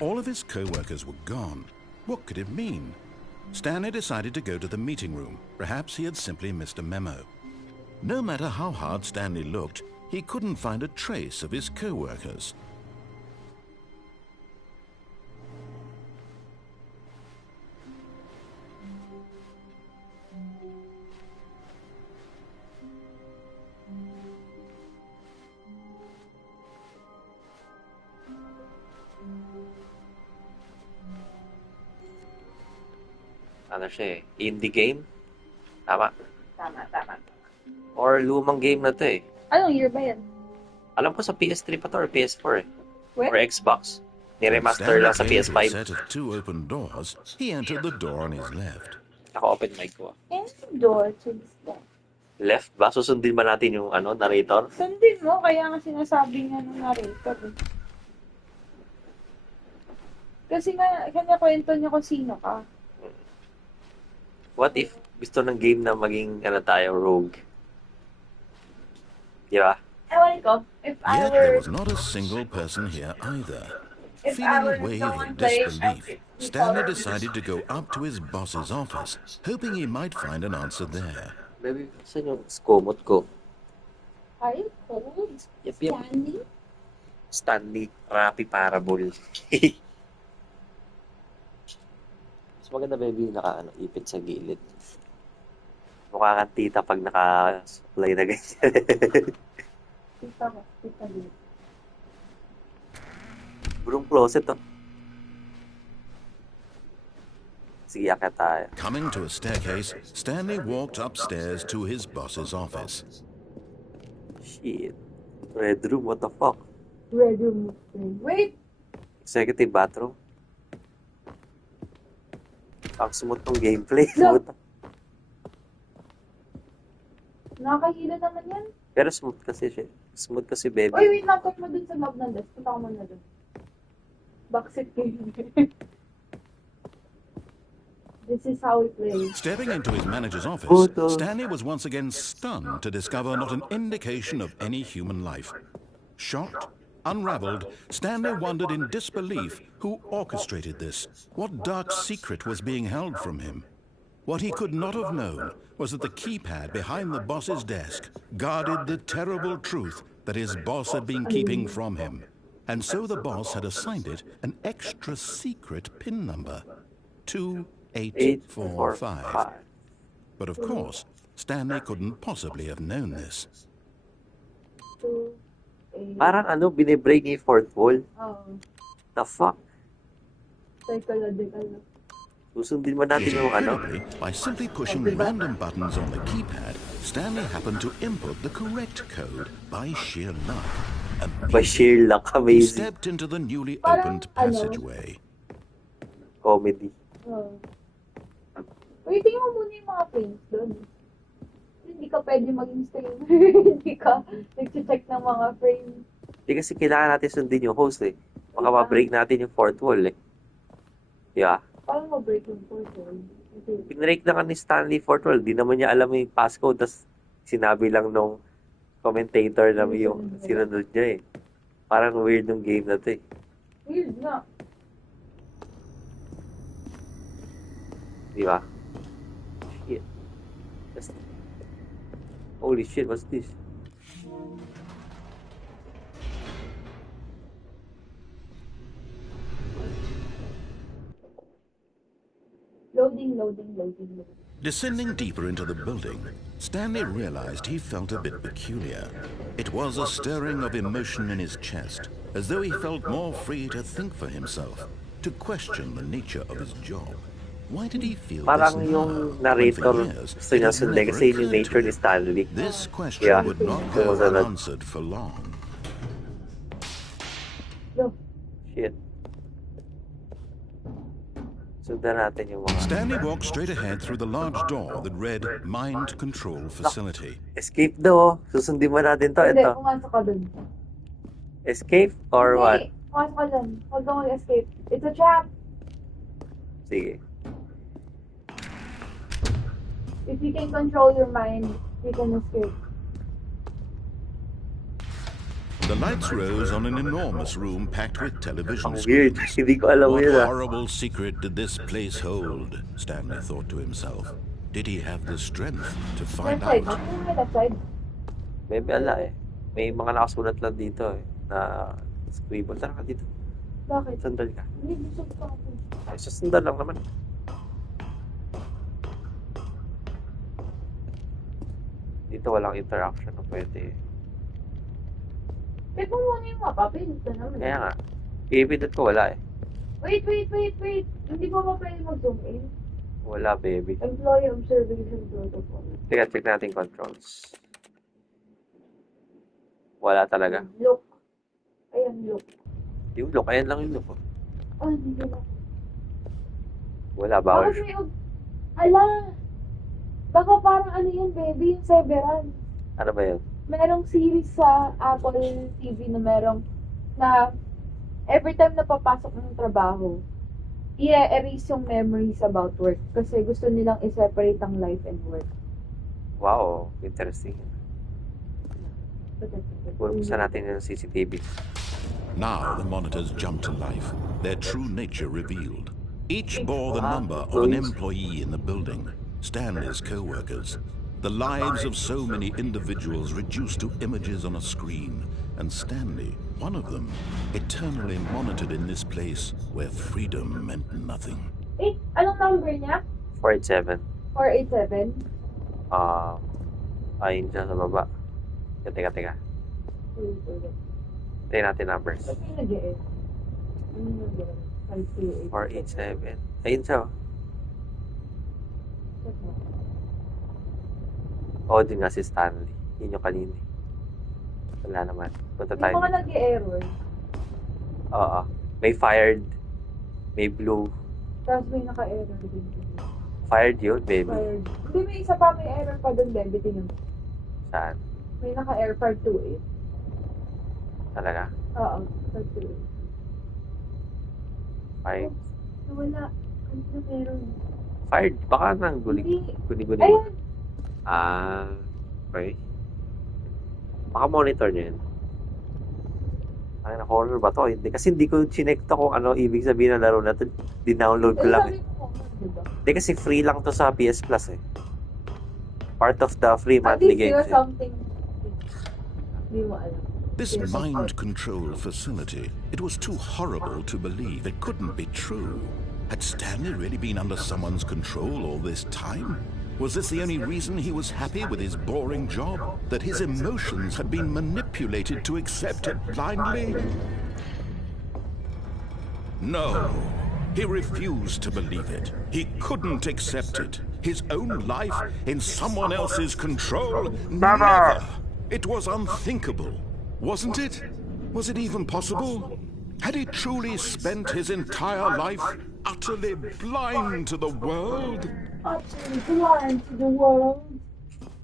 All of his co-workers were gone. What could it mean? Stanley decided to go to the meeting room. Perhaps he had simply missed a memo. No matter how hard Stanley looked, he couldn't find a trace of his co-workers. Ano siya eh? Indie game? Tama? Tama. Or lumang game na to eh. Anong year ba yan? Alam ko sa PS3 pa to or PS4 eh. Where? Or Xbox. Ni-remaster Stanley lang sa came to a PS5. set of 2 open doors. He entered the door on his left. Naka-open mic ko. Any door to this door. Left ba? Susundin ba natin yung narrator? Sundin mo, kaya nga sinasabi nga ng narrator. Kasi nga, kanya kwento niya kung sino ka. What if gusto ng game na maging tayo, rogue? Di ba? Ewan ko, if I Yet there were... was not a single person here either. If I were Feeling a wave someone of disbelief, playing, Stanley decided to go up to his boss's office, hoping he might find an answer there. Baby, saan yung skomot ko? Are you cold? Yep. Stanley? Stanley, Rappi Parable. Mas maganda baby ipit sa gilid. Mukha kang tita pag naka-supply na ganyan. Tita dito. Burong closet to. Sige, akit tayo. Coming to a staircase, Stanley walked upstairs to his boss's office. Shit. Red room, what the fuck? Red room. Wait! Executive bathroom. Ang smooth tong gameplay. No. Nakakahila naman yan. Pero smooth kasi siya. Smooth kasi, baby. Uy, wait, laptop mo dun sa loob ng desk. Punta ko muna dun. Backseat game. This is how we play. Stepping into his manager's office, Stanley was once again stunned to discover not an indication of any human life. Shocked, unraveled, Stanley wondered in disbelief who orchestrated this. What dark secret was being held from him? What he could not have known was that the keypad behind the boss's desk guarded the terrible truth that his boss had been keeping from him. And so the boss had assigned it an extra secret PIN number, 2845. But of course, Stanley couldn't possibly have known this. Parang binibreak niya yung fourth wall. Oh. The fuck? Psychological. Susundin mo natin yung Incredibly, by simply pushing random buttons on the keypad, Stanley happened to input the correct code by sheer luck. By sheer luck, He amazing. stepped into the newly opened passageway. Comedy. Oh. Wait, tingnan mo muna yung mga frames doon. Hindi ka pwede maging streamer. Hindi ka nag-check ng mga frames. Hindi kasi kailangan natin sundin yung host eh. Baka ma-break natin yung fourth wall eh. Yeah. Paano ma-break yung fourth wall? Pinrake na ka ni Stanley fourth wall. Di naman niya alam yung passcode. Tapos sinabi lang nung commentator na yung sinunod niya eh. Parang weird yung game na to eh. Weird nga. Di ba? Shit. Holy shit, what's this? Loading. Descending deeper into the building, Stanley realized he felt a bit peculiar. It was a stirring of emotion in his chest, as though he felt more free to think for himself, to question the nature of his job. Why did he feel Parang this yung now, when for narrator years gusto it niya had sundin never kasi yung occurred nature to ni him? Stanley. This question Yeah. would not go Sumunod. unanswered for long. No. Shit. Sundan natin yung mga... Stanley walked straight ahead through the large door that read Mind Control Facility. Escape daw. Susundin mo natin to. Hindi, Ito. pumasok ka dun. Escape or what? Hindi, pumasok ka dun. Huwag kang mag-escape. It's a trap. Sige. If you can control your mind, you can escape. The lights rose on an enormous room packed with television Ang weird. screens. Hindi ko alam What yun ah. horrible secret did this place hold? Stanley thought to himself. Did he have the strength to find Left side. out? Ano yung left side? Maybe ala eh. May mga nakasulat lang dito eh. Na scribble. Tara ka dito. Bakit? Sandal ka. Hindi gusto ko ako. Ay, sa sandal lang naman. Dito walang interaction na pwede. Check mo muna yung mapa. Pilit na naman. Kaya nga. Pipindot ko wala eh. Wait. Hindi pa ba pwede mag-zoom in? Wala baby. Employee observation protocol. Teka, check natin controls. Wala talaga. Look. Ayan, look. Yung look, ayan lang yung look. Oh. Ah, hindi ko na. Wala, bawal. Bakit may... Ala! Baka parang ano yun, baby, yung Severance. Ano ba yun? Merong series sa Apple TV na every time na papasok ng trabaho, i-erase yung memories about work kasi gusto nilang i-separate ang life and work. Wow, interesting. Buksan natin yung CCTV. Now the monitors jumped to life, their true nature revealed. Each bore the number of an employee in the building, Stanley's co-workers. The lives of so many individuals reduced to images on a screen, and Stanley, one of them, eternally monitored in this place where freedom meant nothing. Eh, anong number niya? 487. 487? Ayun dyan sa baba. Teka. Tayo natin numbers. Ba't yung nag-e-end? Ano yung nag-e-end? 487. Ayun siya. Oo, din nga si Stanley. Yun yung kanina. Wala naman. Punta Yung tayo. mga nag-e-error, Oo. May fired. May blue. tapos may naka-error din. Fired yun, baby. Fired. Hindi, may isa pa, may error pa doon, baby. Tingnan mo. Saan? May naka-error part 2 Talaga? Oo, part 2 Fired? Wala. Ano na meron? Fired? Baka nang Hindi. guni-guni. Ayun! Okay. Baka monitor nyo yun. Ay, horror ba to? Hindi. Kasi hindi ko sinekta kung ano ibig sabihin ng laro na to. Dinownload ko lang eh. Sabi mo, diba? Hindi kasi free lang to sa PS Plus eh. Part of the free At monthly least games you're eh. something. Hindi mo alam. This mind control facility, it was too horrible to believe. It couldn't be true. Had Stanley really been under someone's control all this time? Was this the only reason he was happy with his boring job? That his emotions had been manipulated to accept it blindly? No. He refused to believe it. He couldn't accept it. His own life in someone else's control? Never! It was unthinkable, wasn't it? Was it even possible? Had he truly spent his entire life utterly blind to the world? Utterly blind to the world.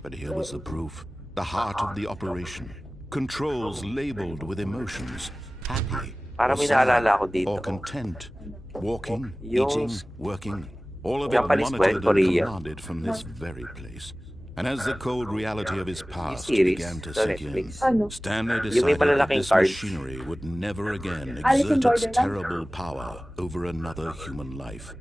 But here was the proof. The heart of the operation. Controls labeled with emotions. Happy, Parang may or sad, naalala ko dito. or content. Walking, Yung- eating, working. All of it Japanese ba yun? monitored and Korea? commanded from this very place. And as the cold reality of his past series, began to sa sink in, Netflix. Ano? Stanley Yung may decided that malalaking this cards. machinery would never again Alice in exert its Borderland? terrible power over another human life.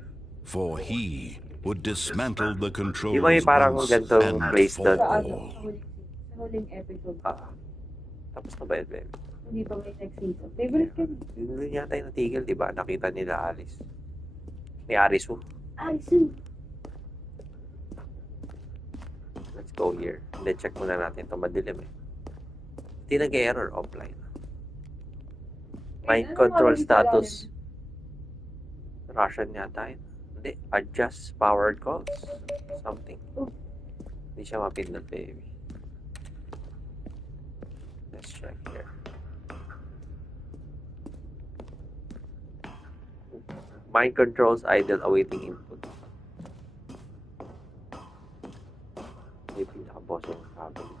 For he would dismantle the controls Yung may parang once ganitong and place for doon. Sa ano? all. Sa huling episode. Tapos na ba yun, babe? Hindi pa may next season. Favorite ka niya? Yun yata yung natigil, di ba? Nakita nila Alice. Ni Arisu. Alison. Let's go here. Hindi, check muna natin. Ito madilim eh. Hindi nag-error offline. Mind control status. Russian yata yun. Hindi. Adjust powered calls. Something. Hindi siya mapindot, baby. Let's check here. Mind controls idle awaiting input. Maybe nakaboss yung cabinet.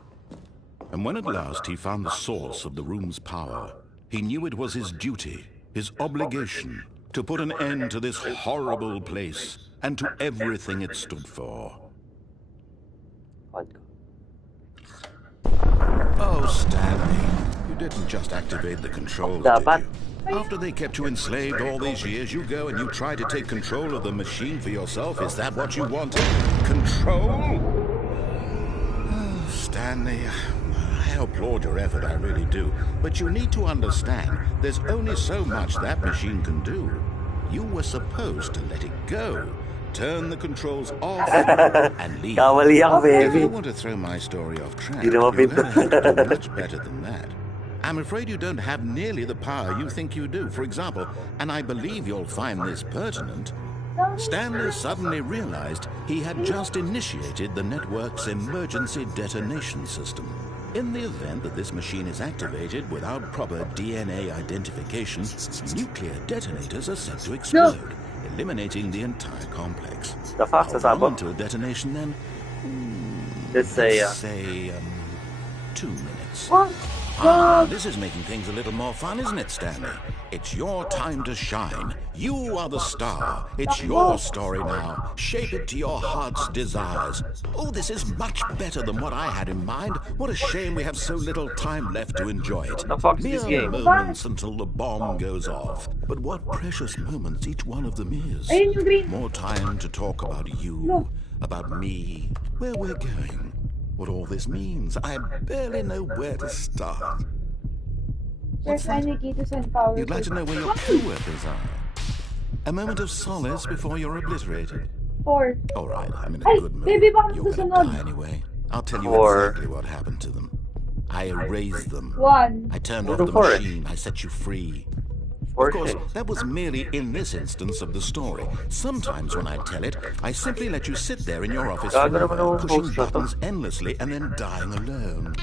And when at last he found the source of the room's power, he knew it was his duty, his obligation, to put an end to this horrible place and to everything it stood for. On ko. Oh, Stanley, you didn't just activate the controls, Dapat. did you? After they kept you enslaved all these years, you go and you try to take control of the machine for yourself. Is that what you wanted? Control? Oh, Stanley, I applaud your effort, I really do. But you need to understand, there's only so much that machine can do. You were supposed to let it go. Turn the controls off and leave. Kawali ako, If baby. you want to throw my story off track, Di you're naman going to have to do pinto. much better than that. I'm afraid you don't have nearly the power you think you do. For example, and I believe you'll find this pertinent, Stanley suddenly realized he had just initiated the network's emergency detonation system. In the event that this machine is activated without proper DNA identification, nuclear detonators are set to explode, eliminating the entire complex. The fuck, How sasabog? long until a detonation then? Let's say, Let's say, 2 minutes. What? This is making things a little more fun, isn't it, Stanley? It's your time to shine. You are the star. It's your story now. Shape it to your heart's desires. Oh, this is much better than what I had in mind. What a shame we have so little time left to enjoy it. The fuck is this Mere game? moments until the bomb goes off. But what precious moments each one of them is. Ayun yung green. More time to talk about you, No. about me, where we're going, what all this means. I barely know where to start. There's any key to send power. You'd like to know where your co-workers are. A moment of solace before you're obliterated. 4. All right, I'm in a Ay, good mood. baby, bakit You're gonna susunod? die anyway. I'll tell you Four. exactly what happened to them. I erased them. 1. I turned off Ano the for it? machine. I set you free. Of For course, shit. that was merely in this instance of the story. Sometimes when I tell it, I simply let you sit there in your office Gago naman forever, ang pushing host na to. buttons endlessly and then dying alone.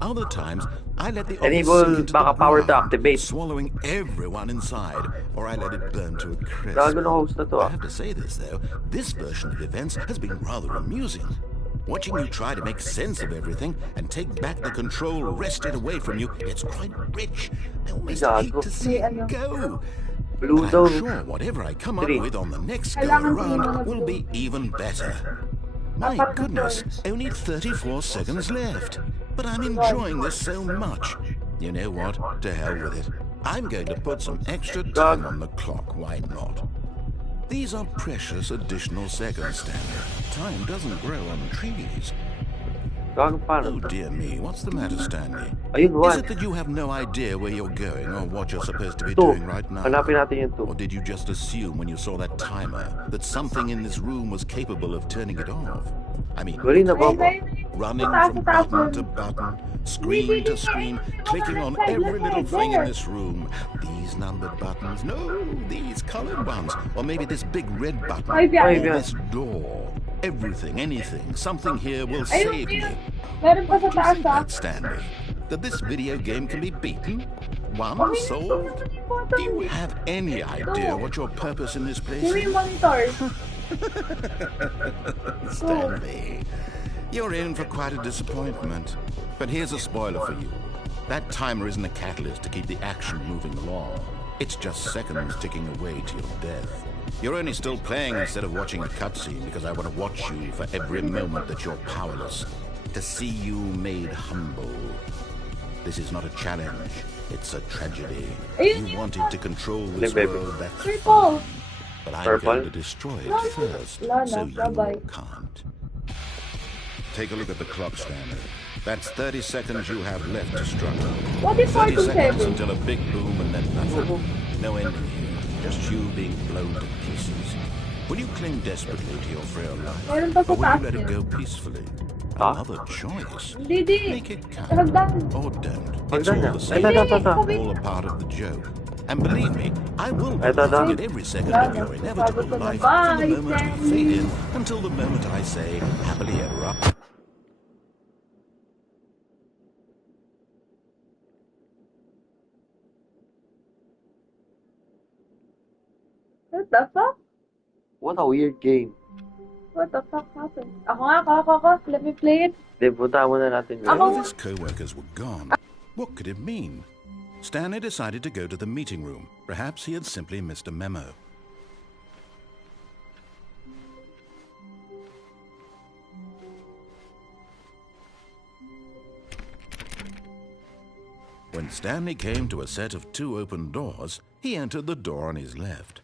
Other times, I let the Enable office sink into the backup power to ground, activate. swallowing everyone inside, or I let it burn to a crisp. Gago na host na to, I ah. have to say this, though. This version of events has been rather amusing. Watching you try to make sense of everything and take back the control wrested away from you, it's quite rich. I almost hate Gago. to see it go. Blue But daw. I'm sure whatever I come up Three. with on the next go Kailangan around sino will be even better. My Apat na goodness, floors. only 34 seconds left. But I'm enjoying this so much. You know what? To hell with it. I'm going to put some extra time on the clock. Why not? These are precious additional seconds, Stanley. Time doesn't grow on trees. Gago Oh paano? dear me, what's the matter, Stanley? Ayun, Is 1. it that you have no idea where you're going or what you're supposed to be 2. doing right now? Hanapin natin yung 2. Or did you just assume when you saw that timer that something in this room was capable of turning it off? I mean, Galing na ba? running from button to button, screen to screen, clicking on every little thing in this room. These numbered buttons, no, these colored ones. Or maybe this big red button, Ay, or yan. this door. Everything, anything, something here will Ayun, save me. ayun. Meron pa sa Do you taas, think ah. that, Stanley? That this video game can be beaten? Won? Okay, Solved? ito yung button. Do you have any idea what your purpose in this place Sino is? yung monitor? Stanley, you're in for quite a disappointment. But here's a spoiler for you. That timer isn't a catalyst to keep the action moving along. It's just seconds ticking away to your death. You're only still playing instead of watching a cutscene because I want to watch you for every moment that you're powerless. To see you made humble. This is not a challenge. It's a tragedy. Ayun You yung wanted to control this Baby. world, that's Purple. fine. But I'm Purple? going to destroy it No, no, first, no, so no, you bye-bye. can't. Take a look at the clock, Stanley. That's 30 seconds you have left to struggle. What if 30 seconds 427? until a big boom and then nothing. No ending here. Just you being blown to pieces. Will you cling desperately to your frail life? Meron pa sa Or will taas you let it yun. go peacefully? Ah? Another choice. Hindi, di. Make it count. Hagdan. Or don't. It's Hagdan na. all the same. Ito, ito, ito. All a part of the joke. And believe me, I will be Ito, ito. laughing at every second of your inevitable Sabi ko na, life from the bye, moment we Stanley. fade in until the moment I say happily ever after. What the fuck? What a weird game. What the fuck happened? Ako nga, ako. Let me play it. Di, punta muna natin yun. All of his co-workers were gone. What could it mean? Stanley decided to go to the meeting room. Perhaps he had simply missed a memo. When Stanley came to a set of 2 open doors, he entered the door on his left.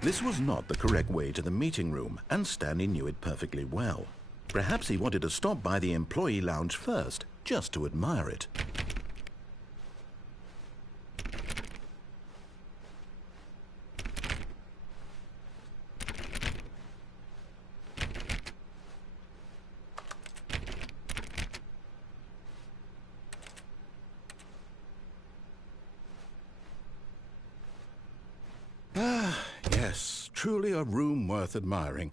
This was not the correct way to the meeting room, and Stanley knew it perfectly well. Perhaps he wanted to stop by the employee lounge first, just to admire it. Yes, truly a room worth admiring.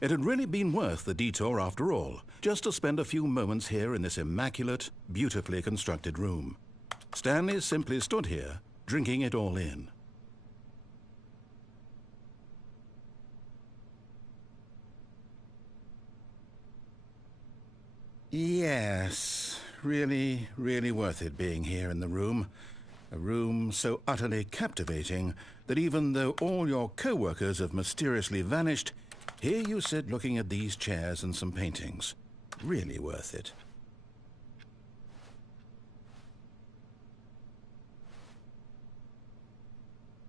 It had really been worth the detour after all, just to spend a few moments here in this immaculate, beautifully constructed room. Stanley simply stood here, drinking it all in. Yes, really, really worth it being here in the room. A room so utterly captivating that even though all your co-workers have mysteriously vanished, here you sit looking at these chairs and some paintings. Really worth it.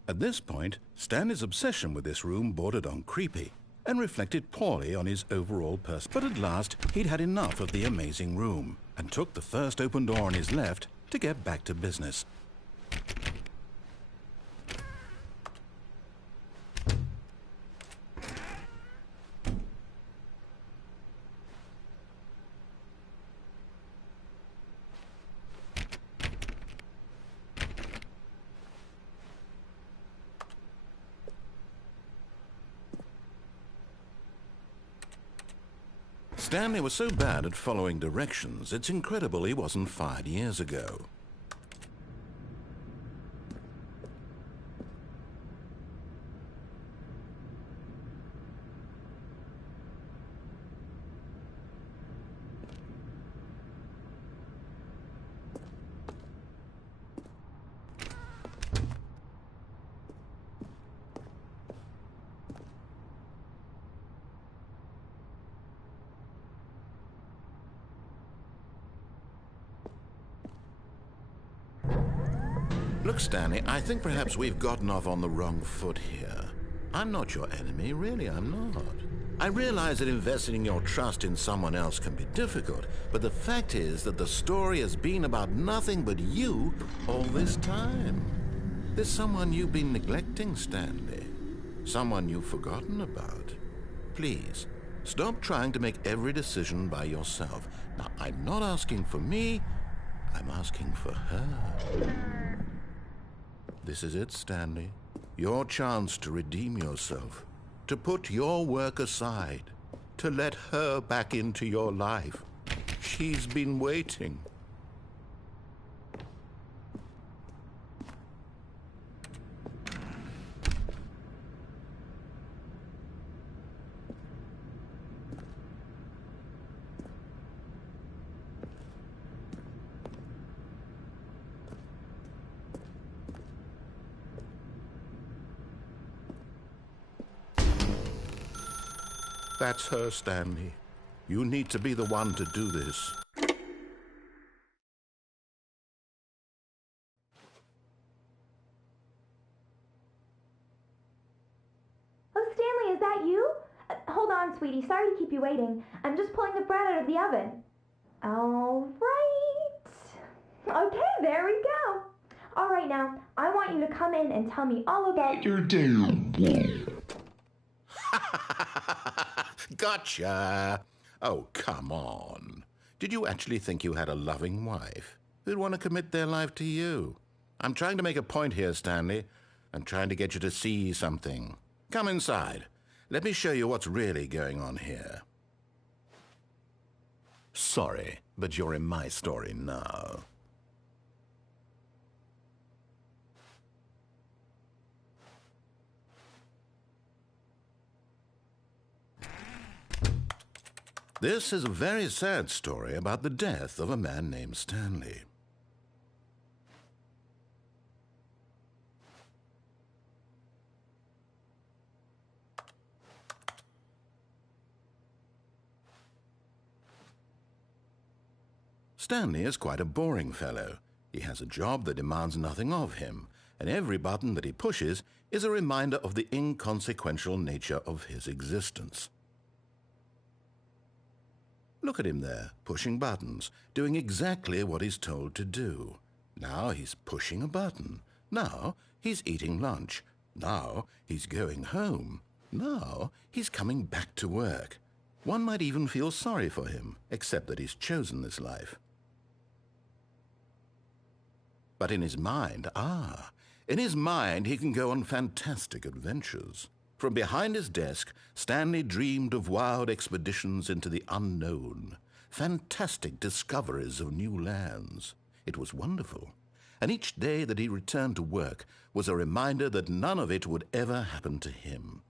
At this point, Stanley's obsession with this room bordered on creepy and reflected poorly on his overall person. But at last, he'd had enough of the amazing room and took the first open door on his left to get back to business. Stanley was so bad at following directions, it's incredible he wasn't fired years ago. Look, Stanley, I think perhaps we've gotten off on the wrong foot here. I'm not your enemy, really, I'm not. I realize that investing your trust in someone else can be difficult, but the fact is that the story has been about nothing but you all this time. There's someone you've been neglecting, Stanley. Someone you've forgotten about. Please, stop trying to make every decision by yourself. Now, I'm not asking for me, I'm asking for her. This is it, Stanley. Your chance to redeem yourself, to put your work aside, to let her back into your life. She's been waiting. That's her, Stanley. You need to be the one to do this. Oh, Stanley, is that you? Hold on, sweetie. Sorry to keep you waiting. I'm just pulling the bread out of the oven. All right. Okay, there we go. All right, now, I want you to come in and tell me all about your damn work. Gotcha! Oh, come on. Did you actually think you had a loving wife who'd want to commit their life to you? I'm trying to make a point here, Stanley. I'm trying to get you to see something. Come inside. Let me show you what's really going on here. Sorry, but you're in my story now. This is a very sad story about the death of a man named Stanley. Stanley is quite a boring fellow. He has a job that demands nothing of him, and every button that he pushes is a reminder of the inconsequential nature of his existence. Look at him there, pushing buttons, doing exactly what he's told to do. Now he's pushing a button. Now he's eating lunch. Now he's going home. Now he's coming back to work. One might even feel sorry for him, except that he's chosen this life. But in his mind, he can go on fantastic adventures. From behind his desk, Stanley dreamed of wild expeditions into the unknown, fantastic discoveries of new lands. It was wonderful, and each day that he returned to work was a reminder that none of it would ever happen to him.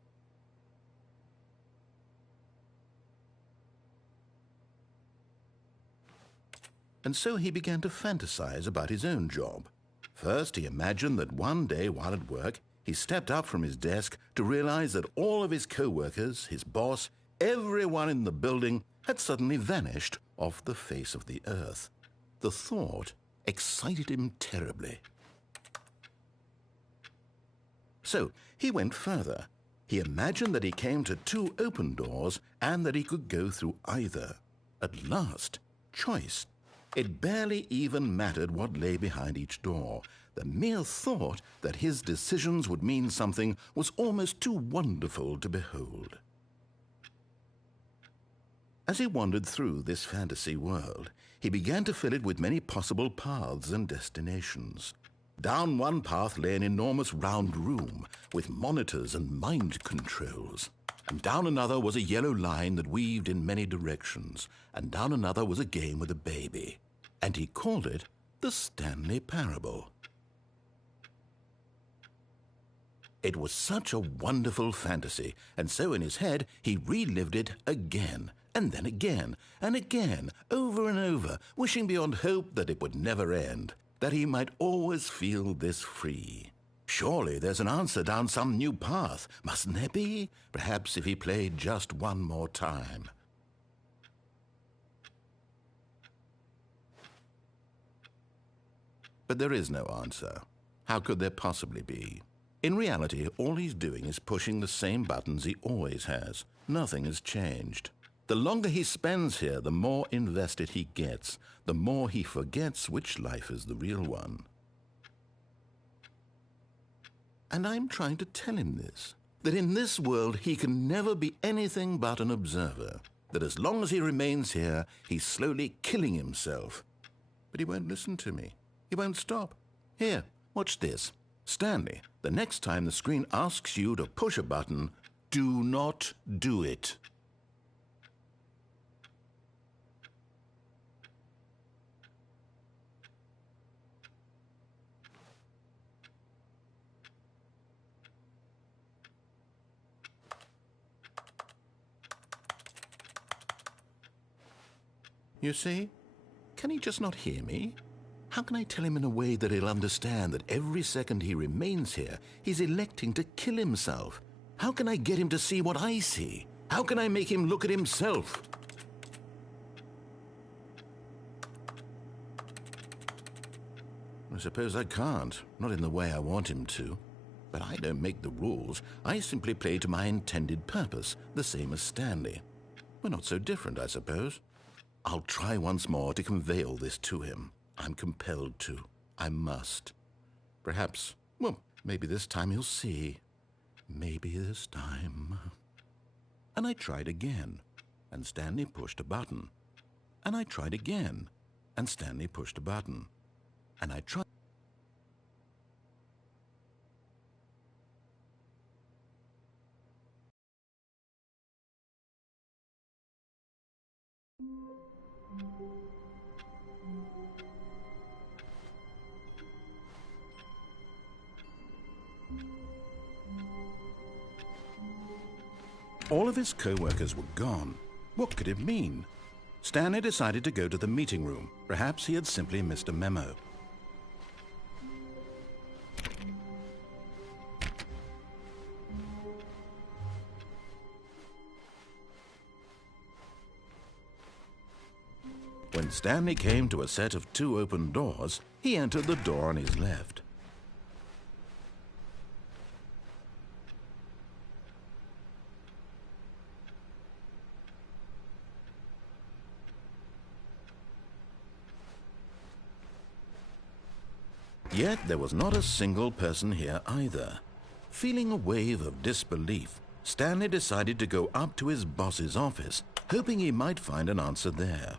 And so he began to fantasize about his own job. First, he imagined that one day while at work, he stepped up from his desk to realize that all of his co-workers, his boss, everyone in the building had suddenly vanished off the face of the earth. The thought excited him terribly. So he went further. He imagined that he came to two open doors and that he could go through either. At last, choice. It barely even mattered what lay behind each door. The mere thought that his decisions would mean something was almost too wonderful to behold. As he wandered through this fantasy world, he began to fill it with many possible paths and destinations. Down one path lay an enormous round room with monitors and mind controls. And down another was a yellow line that weaved in many directions, and down another was a game with a baby. And he called it the Stanley Parable. It was such a wonderful fantasy, and so in his head he relived it again, and then again, and again, over and over, wishing beyond hope that it would never end, that he might always feel this free. Surely there's an answer down some new path, mustn't there be? Perhaps if he played just one more time. But there is no answer. How could there possibly be? In reality, all he's doing is pushing the same buttons he always has. Nothing has changed. The longer he spends here, the more invested he gets, the more he forgets which life is the real one. And I'm trying to tell him this, that in this world he can never be anything but an observer, that as long as he remains here, he's slowly killing himself. But he won't listen to me. He won't stop. Here, watch this. Stanley, the next time the screen asks you to push a button, do not do it. You see? Can he just not hear me? How can I tell him in a way that he'll understand that every second he remains here, he's electing to kill himself? How can I get him to see what I see? How can I make him look at himself? I suppose I can't, not in the way I want him to. But I don't make the rules. I simply play to my intended purpose, the same as Stanley. We're not so different, I suppose. I'll try once more to convey all this to him. I'm compelled to. I must. Perhaps, well, maybe this time he'll see. Maybe this time. And I tried again, and Stanley pushed a button. And I tried again, and Stanley pushed a button. And I tried. All of his co-workers were gone. What could it mean? Stanley decided to go to the meeting room. Perhaps he had simply missed a memo. When Stanley came to a set of 2 open doors, he entered the door on his left. Yet there was not a single person here either. Feeling a wave of disbelief, Stanley decided to go up to his boss's office, hoping he might find an answer there.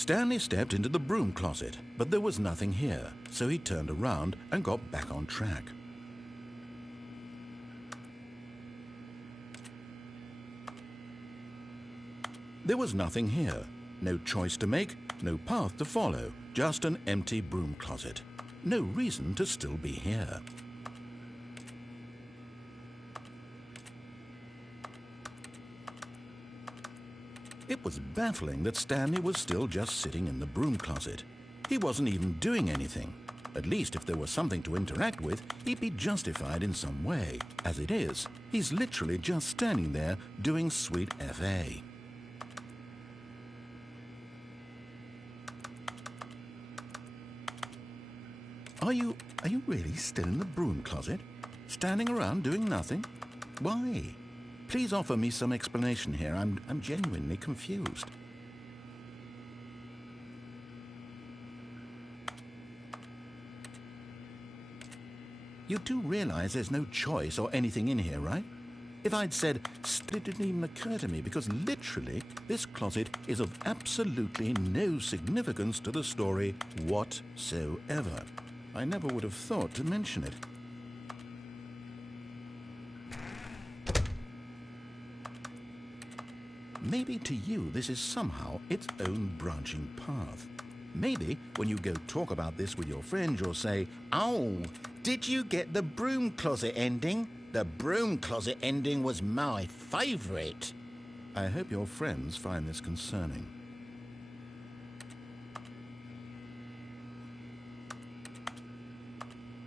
Stanley stepped into the broom closet, but there was nothing here, so he turned around and got back on track. There was nothing here. No choice to make, no path to follow, just an empty broom closet. No reason to still be here. It was baffling that Stanley was still just sitting in the broom closet. He wasn't even doing anything. At least if there was something to interact with, he'd be justified in some way. As it is, he's literally just standing there doing sweet FA. Are you really still in the broom closet? Standing around doing nothing? Why? Please offer me some explanation here. I'm genuinely confused. You do realize there's no choice or anything in here, right? If I'd said, it didn't even occur to me, because literally, this closet is of absolutely no significance to the story whatsoever. I never would have thought to mention it. Maybe to you, this is somehow its own branching path. Maybe when you go talk about this with your friends, you'll say, "Oh, did you get the broom closet ending? The broom closet ending was my favorite." I hope your friends find this concerning.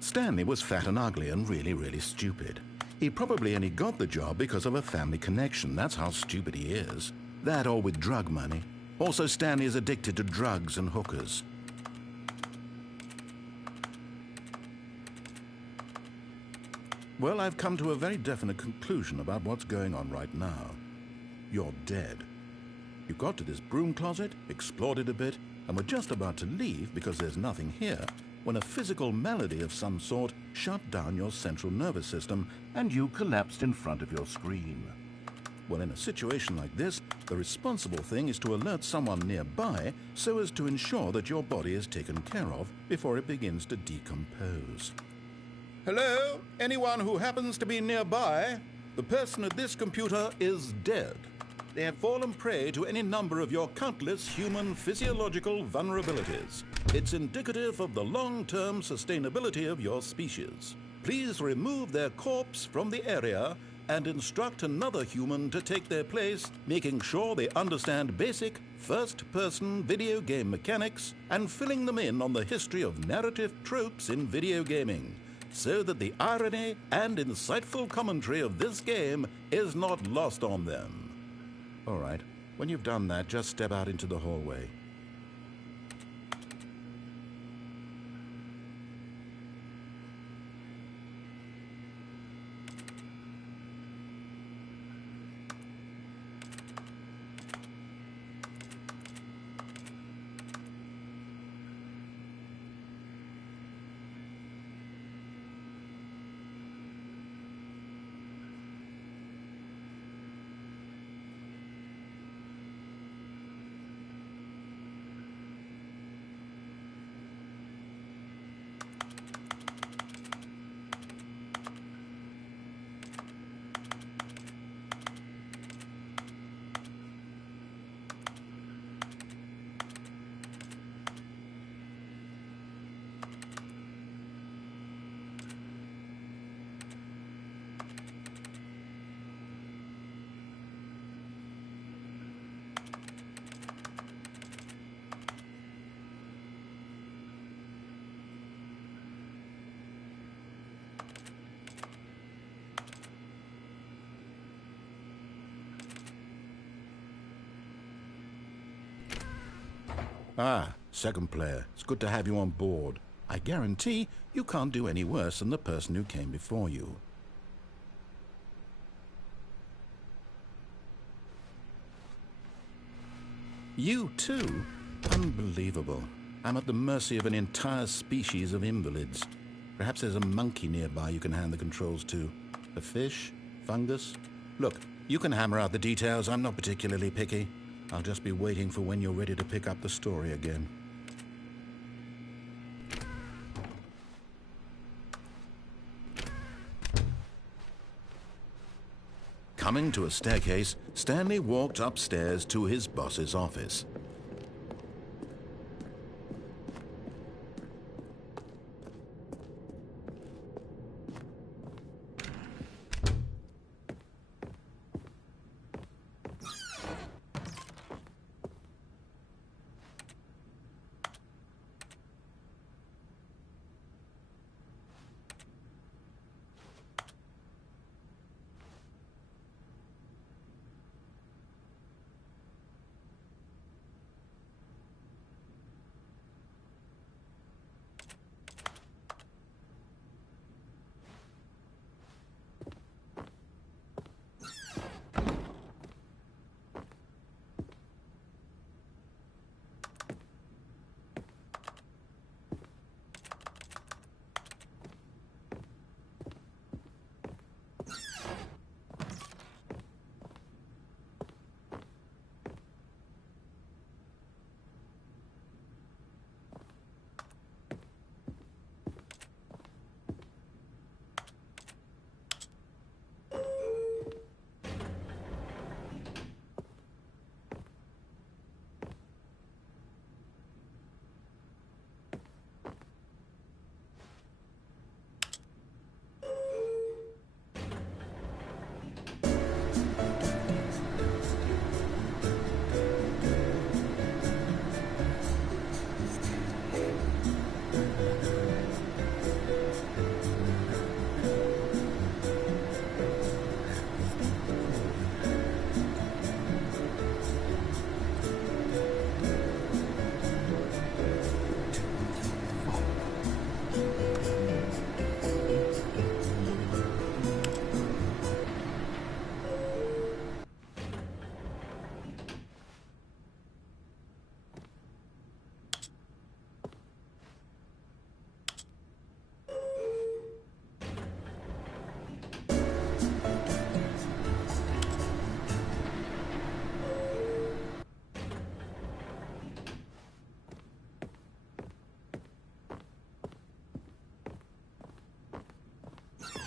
Stanley was fat and ugly and really, really stupid. He probably only got the job because of a family connection. That's how stupid he is. That or with drug money. Also, Stanley is addicted to drugs and hookers. Well, I've come to a very definite conclusion about what's going on right now. You're dead. You got to this broom closet, explored it a bit, and were just about to leave because there's nothing here, when a physical malady of some sort shut down your central nervous system and you collapsed in front of your screen. Well, in a situation like this, the responsible thing is to alert someone nearby so as to ensure that your body is taken care of before it begins to decompose. Hello? Anyone who happens to be nearby? The person at this computer is dead. They have fallen prey to any number of your countless human physiological vulnerabilities. It's indicative of the long-term sustainability of your species. Please remove their corpse from the area and instruct another human to take their place, making sure they understand basic first-person video game mechanics and filling them in on the history of narrative tropes in video gaming, so that the irony and insightful commentary of this game is not lost on them. All right, when you've done that, just step out into the hallway. Ah, second player. It's good to have you on board. I guarantee you can't do any worse than the person who came before you. You too? Unbelievable. I'm at the mercy of an entire species of invalids. Perhaps there's a monkey nearby you can hand the controls to. A fish? Fungus? Look, you can hammer out the details. I'm not particularly picky. I'll just be waiting for when you're ready to pick up the story again. Coming to a staircase, Stanley walked upstairs to his boss's office.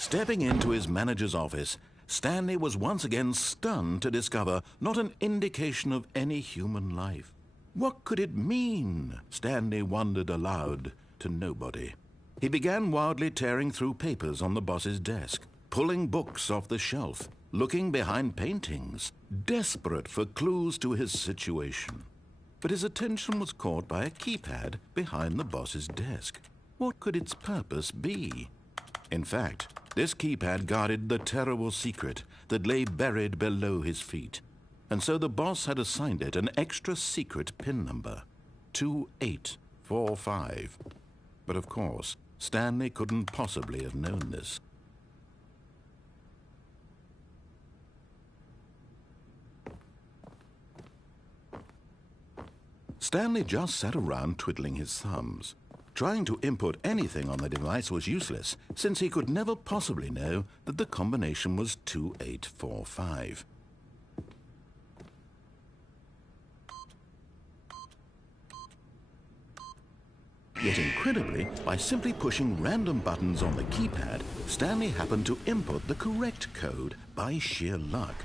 Stepping into his manager's office, Stanley was once again stunned to discover not an indication of any human life. What could it mean? Stanley wondered aloud to nobody. He began wildly tearing through papers on the boss's desk, pulling books off the shelf, looking behind paintings, desperate for clues to his situation. But his attention was caught by a keypad behind the boss's desk. What could its purpose be? In fact, this keypad guarded the terrible secret that lay buried below his feet. And so the boss had assigned it an extra secret PIN number, 2845. But of course, Stanley couldn't possibly have known this. Stanley just sat around twiddling his thumbs. Trying to input anything on the device was useless, since he could never possibly know that the combination was 2845. Yet incredibly, by simply pushing random buttons on the keypad, Stanley happened to input the correct code by sheer luck.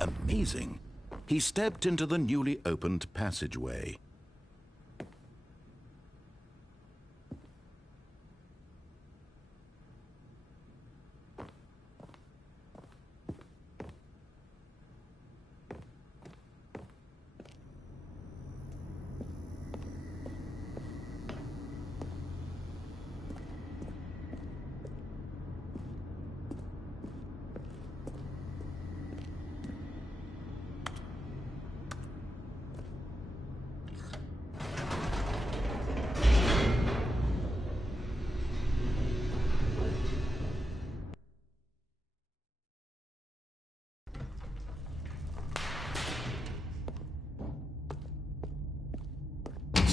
Amazing. He stepped into the newly opened passageway.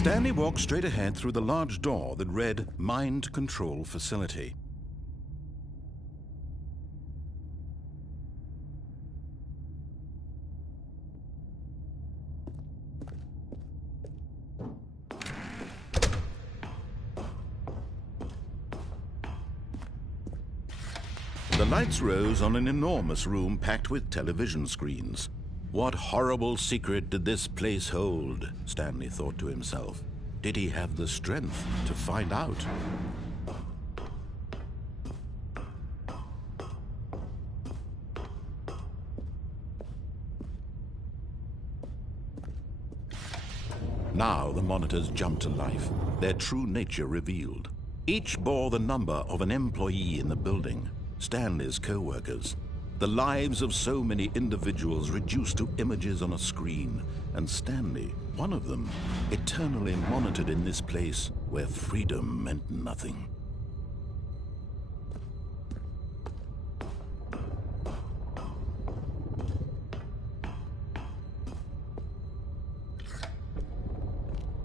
Stanley walked straight ahead through the large door that read Mind Control Facility. The lights rose on an enormous room packed with television screens. What horrible secret did this place hold? Stanley thought to himself. Did he have the strength to find out? Now the monitors jumped to life, their true nature revealed. Each bore the number of an employee in the building, Stanley's co-workers. The lives of so many individuals reduced to images on a screen, and Stanley, one of them, eternally monitored in this place where freedom meant nothing.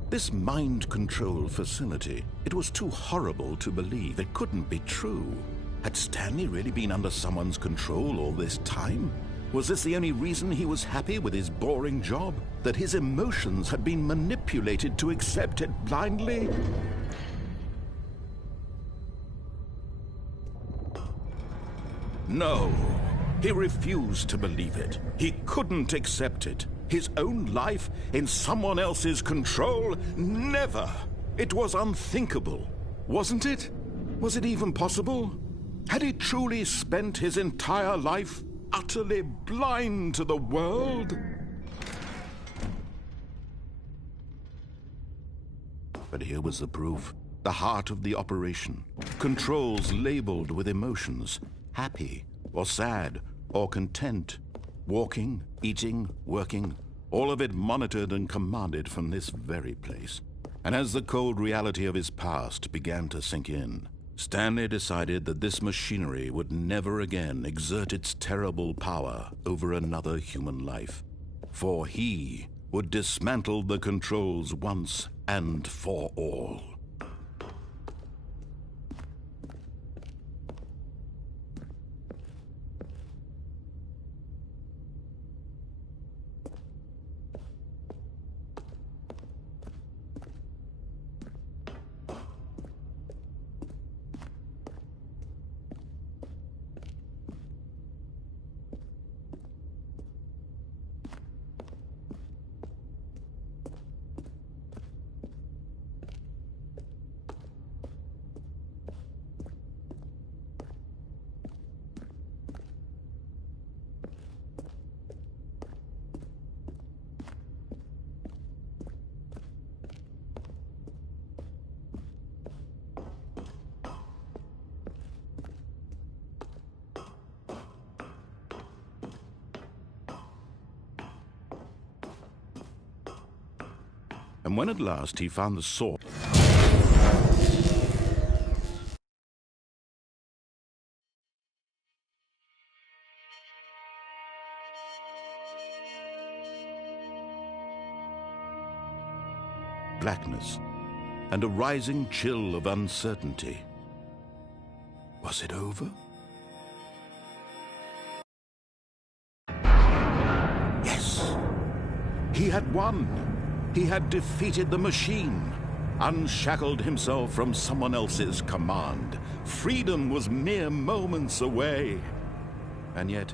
This mind control facility, it was too horrible to believe. It couldn't be true. Had Stanley really been under someone's control all this time? Was this the only reason he was happy with his boring job? That his emotions had been manipulated to accept it blindly? No, he refused to believe it. He couldn't accept it. His own life in someone else's control? Never! It was unthinkable, wasn't it? Was it even possible? Had he truly spent his entire life utterly blind to the world? But here was the proof. The heart of the operation. Controls labeled with emotions. Happy, or sad, or content. Walking, eating, working. All of it monitored and commanded from this very place. And as the cold reality of his past began to sink in, Stanley decided that this machinery would never again exert its terrible power over another human life. For he would dismantle the controls once and for all. And when at last he found the sword, blackness and a rising chill of uncertainty. Was it over? Yes! He had won! He had defeated the machine, unshackled himself from someone else's command. Freedom was mere moments away. And yet,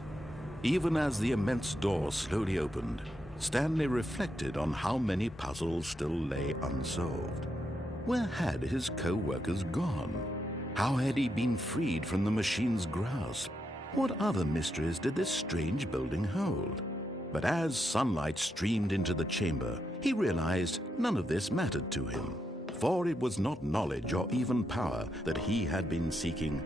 even as the immense door slowly opened, Stanley reflected on how many puzzles still lay unsolved. Where had his co-workers gone? How had he been freed from the machine's grasp? What other mysteries did this strange building hold? But as sunlight streamed into the chamber, he realized none of this mattered to him, for it was not knowledge or even power that he had been seeking,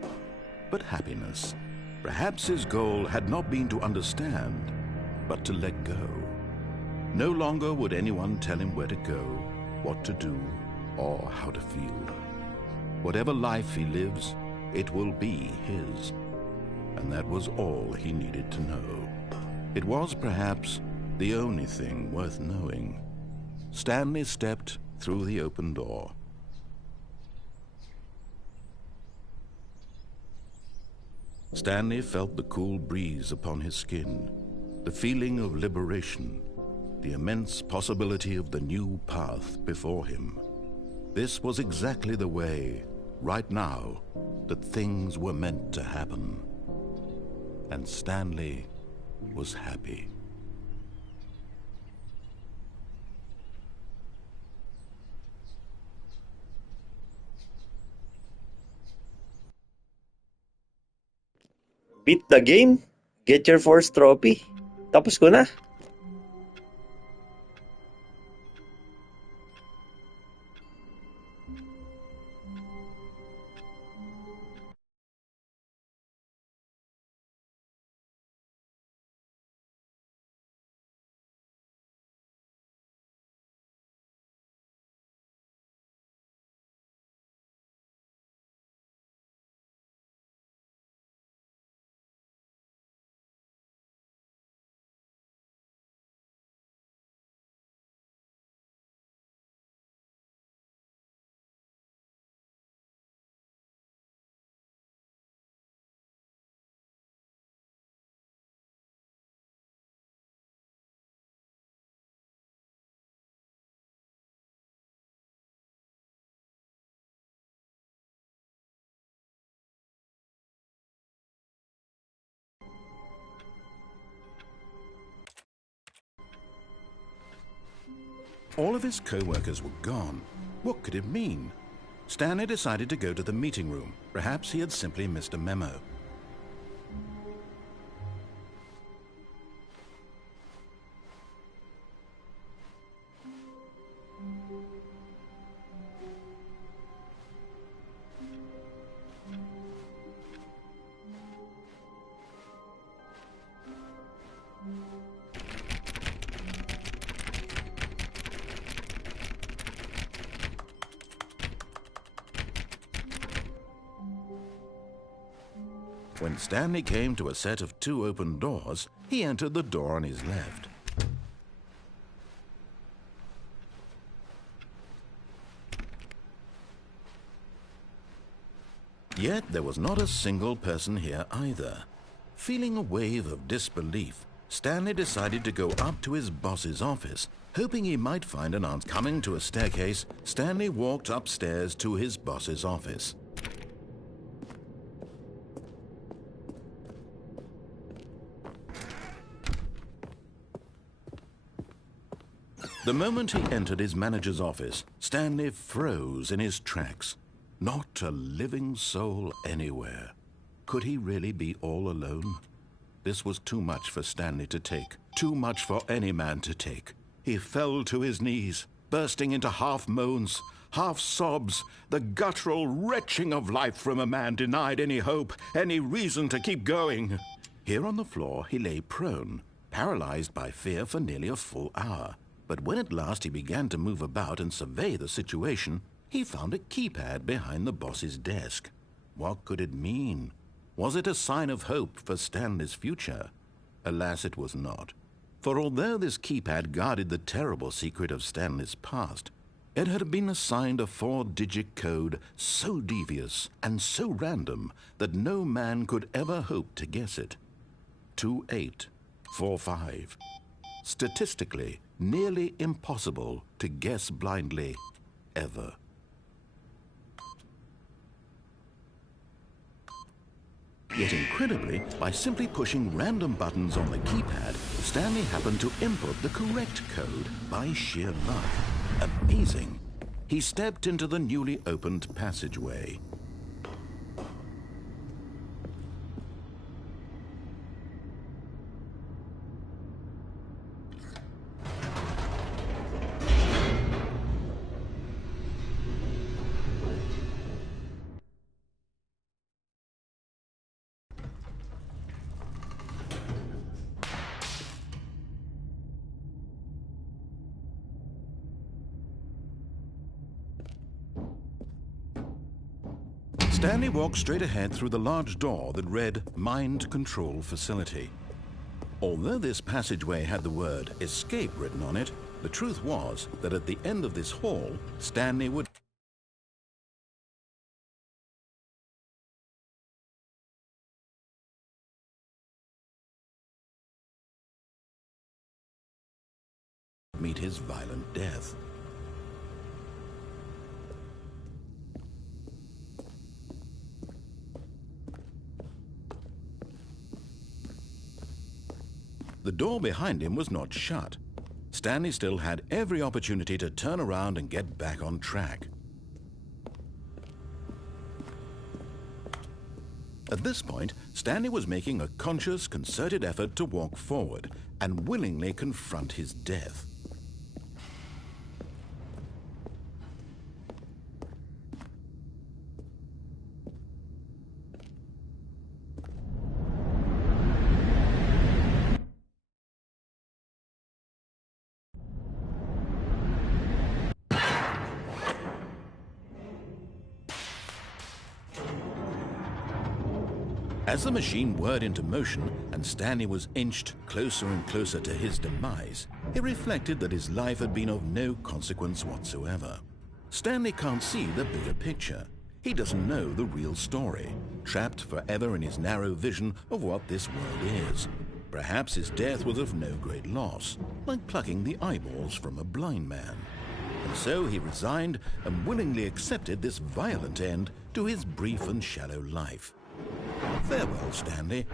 but happiness. Perhaps his goal had not been to understand, but to let go. No longer would anyone tell him where to go, what to do, or how to feel. Whatever life he lives, it will be his. And that was all he needed to know. It was perhaps the only thing worth knowing. Stanley stepped through the open door. Stanley felt the cool breeze upon his skin, the feeling of liberation, the immense possibility of the new path before him. This was exactly the way, right now, that things were meant to happen. And Stanley was happy. Beat the game, get your first trophy. Tapos ko na. All of his co-workers were gone. What could it mean? Stanley decided to go to the meeting room. Perhaps he had simply missed a memo. When Stanley came to a set of 2 open doors, he entered the door on his left. Yet there was not a single person here either. Feeling a wave of disbelief, Stanley decided to go up to his boss's office, hoping he might find an answer. Coming to a staircase, Stanley walked upstairs to his boss's office. The moment he entered his manager's office, Stanley froze in his tracks. Not a living soul anywhere. Could he really be all alone? This was too much for Stanley to take, too much for any man to take. He fell to his knees, bursting into half moans, half sobs, the guttural retching of life from a man denied any hope, any reason to keep going. Here on the floor, he lay prone, paralyzed by fear for nearly a full hour. But when at last he began to move about and survey the situation, he found a keypad behind the boss's desk. What could it mean? Was it a sign of hope for Stanley's future? Alas, it was not. For although this keypad guarded the terrible secret of Stanley's past, it had been assigned a 4-digit code so devious and so random that no man could ever hope to guess it. 2845. Statistically, nearly impossible to guess blindly, ever. Yet incredibly, by simply pushing random buttons on the keypad, Stanley happened to input the correct code by sheer luck. Amazing. He stepped into the newly opened passageway. Stanley walked straight ahead through the large door that read Mind Control Facility. Although this passageway had the word escape written on it, the truth was that at the end of this hall, Stanley would meet his violent death. The door behind him was not shut. Stanley still had every opportunity to turn around and get back on track. At this point, Stanley was making a conscious, concerted effort to walk forward and willingly confront his death. As the machine whirred into motion and Stanley was inched closer and closer to his demise, he reflected that his life had been of no consequence whatsoever. Stanley can't see the bigger picture. He doesn't know the real story, trapped forever in his narrow vision of what this world is. Perhaps his death was of no great loss, like plucking the eyeballs from a blind man. And so he resigned and willingly accepted this violent end to his brief and shallow life. Farewell, Stanley.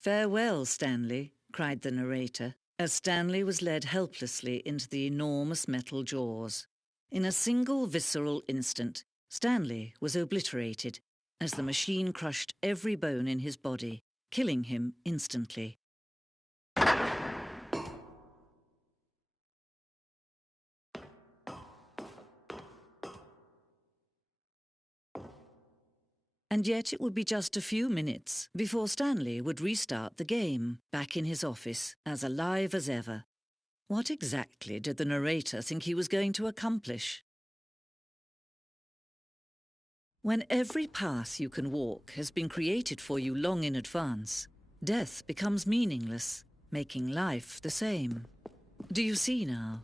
"Farewell, Stanley," cried the narrator, as Stanley was led helplessly into the enormous metal jaws. In a single visceral instant, Stanley was obliterated as the machine crushed every bone in his body, killing him instantly. And yet it would be just a few minutes before Stanley would restart the game, back in his office, as alive as ever. What exactly did the narrator think he was going to accomplish? When every path you can walk has been created for you long in advance, death becomes meaningless, making life the same. Do you see now?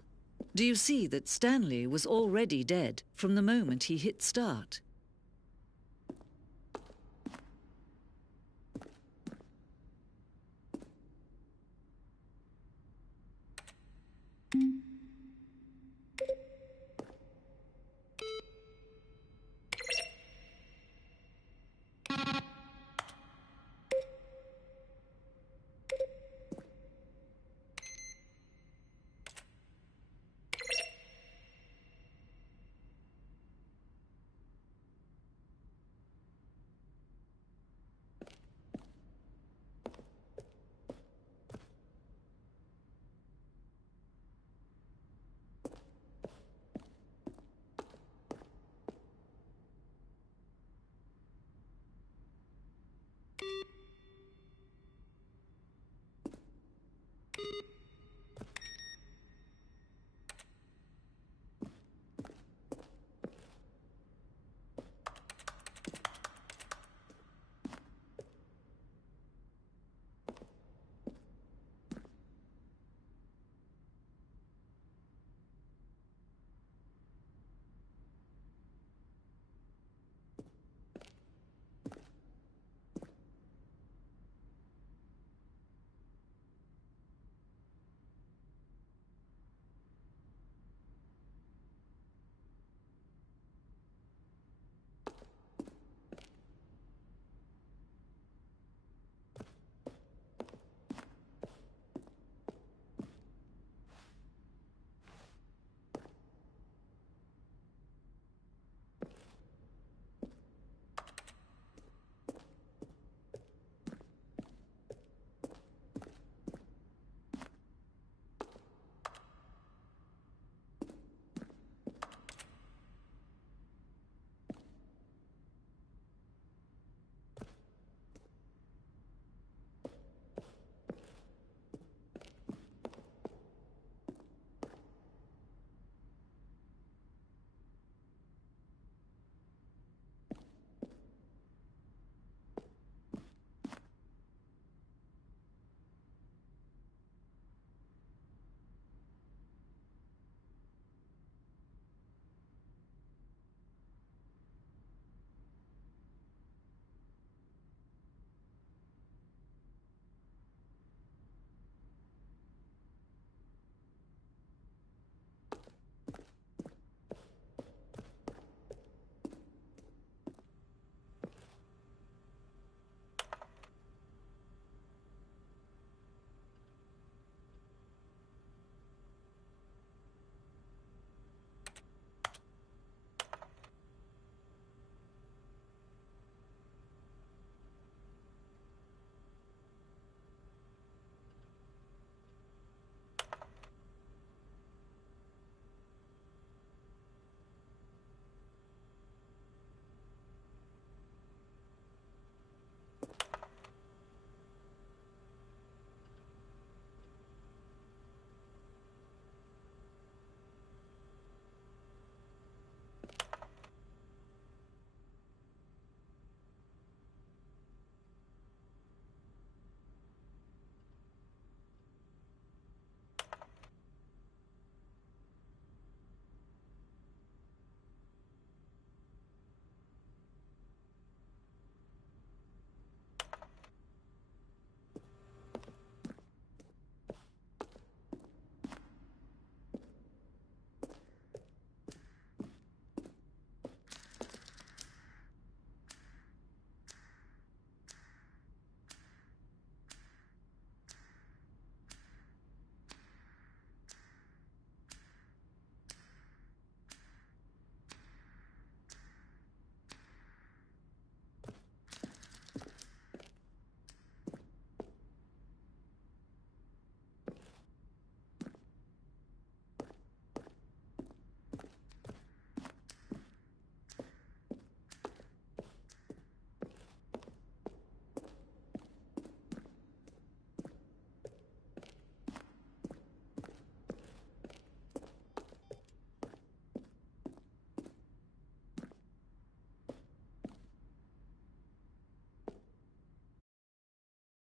Do you see that Stanley was already dead from the moment he hit start?